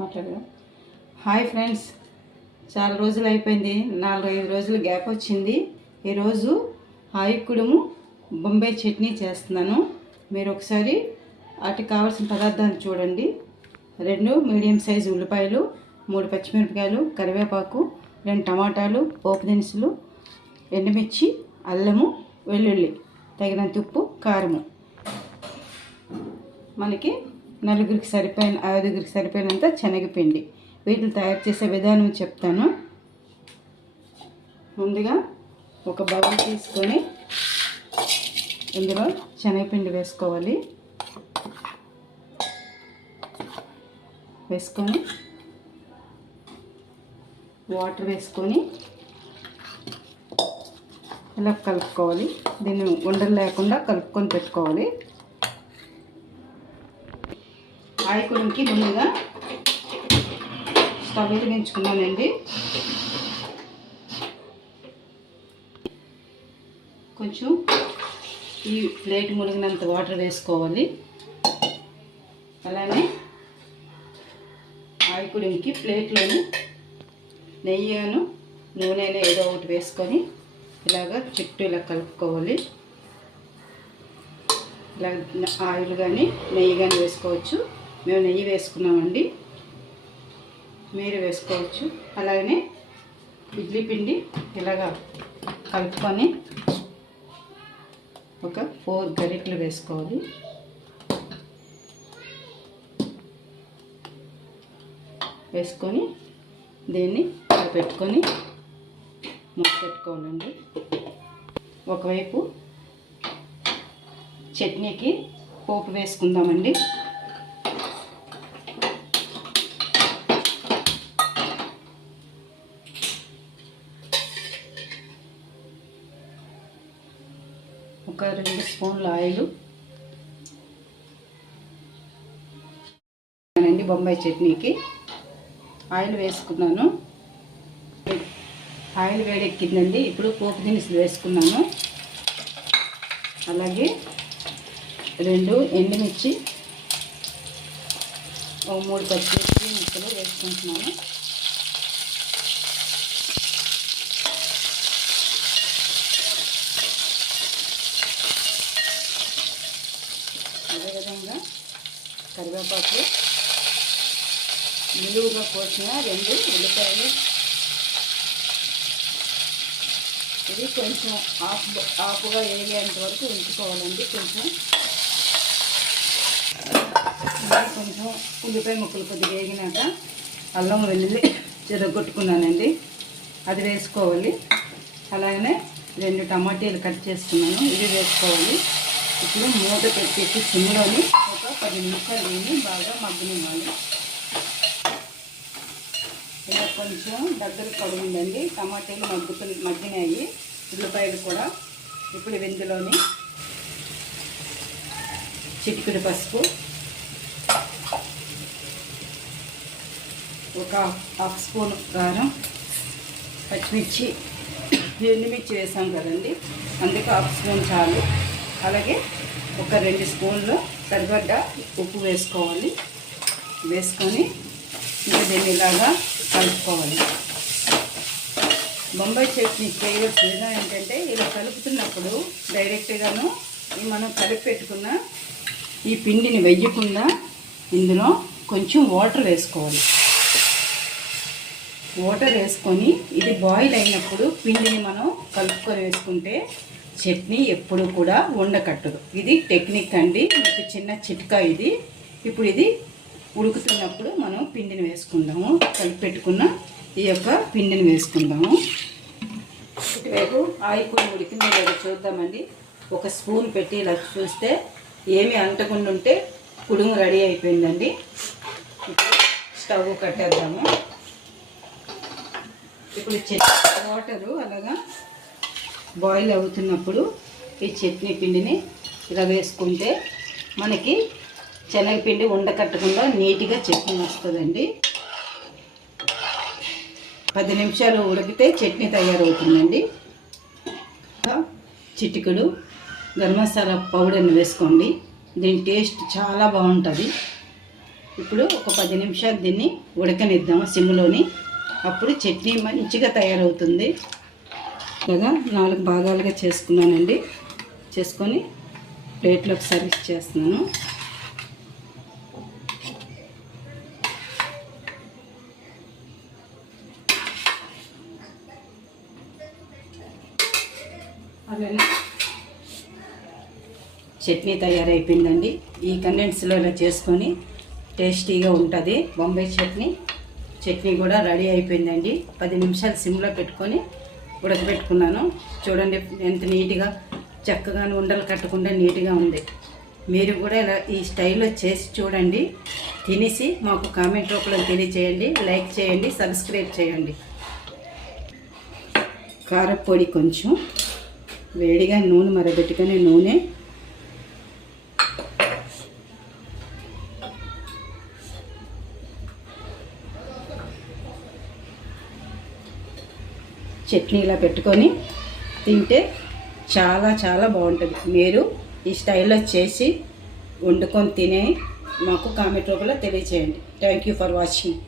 మాట్లాడదాం. Hi friends, చాలా రోజులు అయిపోయింది, 4-5 రోజులు గ్యాప్ వచ్చింది. ఈరోజు ఆయుకుడుము బొంబాయి చట్నీ చేస్తున్నాను. మీరు ఒకసారి వాటికి కావాల్సిన పదార్థాలు చూడండి. 2 మీడియం సైజు ఉల్లిపాయలు, 3 పచ్చిమిరపకాయలు, కరివేపాకు, 2 టమాటాలు, పోపు దినుసులు, ఎండుమిర్చి, అల్లము, వెల్లుల్లి, తగినంత ఉప్పు, కారము. మనకి 4గురికి సరిపోయిన 5గురికి సరిపోయినంత శనగపిండి. వీటిని తయారు చేసే విధానం చెప్తాను. ముందుగా ఒక బౌల్ తీసుకొని ఇందులో శనగపిండి వేసుకోవాలి. వేసుకొని వాటర్ వేసుకొని ఇలా కలుపుకోవాలి. దీన్ని ఉండలు లేకుండా కలుపుకొని పెట్టుకోవాలి. ఆయికుడికి ముందుగా స్టవ్ వెలిగించుకున్నానండి. కొంచెం ఈ ప్లేట్ మునిగినంత వాటర్ వేసుకోవాలి. అలానే ఆయికుడికి ప్లేట్లోని నెయ్యిను నూనెను ఏదో ఒకటి వేసుకొని ఇలాగా చుట్టూ ఇలా కలుపుకోవాలి. ఇలా ఆయిల్ కానీ నెయ్యి కానీ వేసుకోవచ్చు. మేము నెయ్యి వేసుకున్నామండి, మీరు వేసుకోవచ్చు. అలాగనే ఇడ్లీ పిండి ఇలాగా కలుపుకొని ఒక 4 గరిటెలు వేసుకోవాలి. వేసుకొని దీన్ని పెట్టుకొని మూత పెట్టుకోవాలండి. ఒకవైపు చట్నీకి పోపు వేసుకుందామండి. ఒక 2 స్పూన్ల ఆయిల్ అండి. బొంబాయి చట్నీకి ఆయిల్ వేసుకున్నాను. ఆయిల్ వేడెక్కిందండి. ఇప్పుడు పోపు దినుసులు వేసుకున్నాను. అలాగే 2 ఎండుమిర్చి, 3 పచ్చిమిర్చి ముక్కలు వేసుకుంటున్నాను. అదేవిధంగా కరివేపాకు, నిలువుగా కోసిన 2 ఉల్లిపాయలు. ఇది కొంచెం ఆపుగా వేగేంత వరకు ఉంచుకోవాలండి. కొంచెం ఉల్లిపాయ ముక్కలు కొద్దిగా వేగినాక అల్లం వెల్లుల్లి చెరగొట్టుకున్నానండి, అది వేసుకోవాలి. అలాగనే 2 టమాటీలు కట్ చేసుకున్నాను, ఇది వేసుకోవాలి. ఇప్పుడు మూత పెట్టేసి సిమ్లోని ఒక 10 నిమిషాలు దీన్ని బాగా మగ్గనివ్వాలి. ఇలా కొంచెం దగ్గర పడుందండి. టమాటాలు మగ్గినాయి, ఉల్లిపాయలు కూడా. ఇప్పుడు ఇందులోని చిటికెడు పసుపు, ఒక 1/2 స్పూన్ కారం, పచ్చిమిర్చి, ఎండుమిర్చి వేసాం కదండి, అందుకే 1/2 స్పూన్ చాలు. అలాగే ఒక 2 స్పూన్లు సరిపడ్డ ఉప్పు వేసుకోవాలి. వేసుకొని ఇంకా దీన్ని ఇలాగా కలుపుకోవాలి. బొంబాయి చట్నీ చేయవలసిన విధానం ఏంటంటే, ఇలా కలుపుతున్నప్పుడు డైరెక్ట్గాను మనం కలిపి పెట్టుకున్న ఈ పిండిని వెయ్యకుండా ఇందులో కొంచెం వాటర్ వేసుకోవాలి. వాటర్ వేసుకొని ఇది బాయిల్ అయినప్పుడు పిండిని మనం కలుపుకొని వేసుకుంటే చట్నీ ఎప్పుడు కూడా ఉండకట్టదు. ఇది టెక్నిక్ అండి, మీకు చిన్న చిట్కా ఇది. ఇప్పుడు ఇది ఉడుకుతున్నప్పుడు మనం పిండిని వేసుకుందాము. కలిపి పెట్టుకున్న ఈ యొక్క పిండిని వేసుకుందాము. ఇటువైపు ఆయిల్ ఉడికిందో లేదో చూద్దామండి. ఒక స్పూన్ పెట్టి ఇలా చూస్తే ఏమి అంటకుండా ఉంటే కుడుము రెడీ అయిపోయిందండి. ఇప్పుడు స్టవ్ కట్టేద్దాము. ఇప్పుడు వాటరు అలాగా బాయిల్ అవుతున్నప్పుడు ఈ చట్నీ పిండిని ఇలా వేసుకుంటే మనకి శనగపిండి ఉండకట్టకుండా నీట్గా చట్నీ వస్తుందండి. 10 నిమిషాలు ఉడికితే చట్నీ తయారవుతుందండి. చిటికెడు గరం మసాలా పౌడర్ని వేసుకోండి. దీని టేస్ట్ చాలా బాగుంటుంది. ఇప్పుడు ఒక 10 నిమిషాలు దీన్ని ఉడకనిద్దాం సిమ్లోని. అప్పుడు చట్నీ మంచిగా తయారవుతుంది. ఇలాగా 4 భాగాలుగా చేసుకున్నానండి. చేసుకొని ప్లేట్లోకి సర్వీస్ చేస్తున్నాను. అలానే చట్నీ తయారైపోయిందండి. ఈ కండెన్స్లో ఇలా చేసుకొని టేస్టీగా ఉంటుంది. బొంబాయి చట్నీ కూడా రెడీ అయిపోయిందండి. 10 నిమిషాలు సిమ్లో పెట్టుకొని ఉడకబెట్టుకున్నాను. చూడండి ఎంత నీట్గా చక్కగా ఉండలు కట్టకుండా నీట్గా ఉంది. మీరు కూడా ఇలా ఈ స్టైల్లో చేసి చూడండి. తినేసి మాకు కామెంట్ రూపంలో తెలియచేయండి. లైక్ చేయండి, సబ్స్క్రైబ్ చేయండి. కారపొడి కొంచెం వేడిగా నూనె మరబెట్టుకొని నూనె, చట్నీ ఇలా పెట్టుకొని తింటే చాలా చాలా బాగుంటుంది. మీరు ఈ స్టైల్లో చేసి వండుకొని తినే మాకు కామెంట్ రూపంలో తెలియచేయండి. Thank you for watching.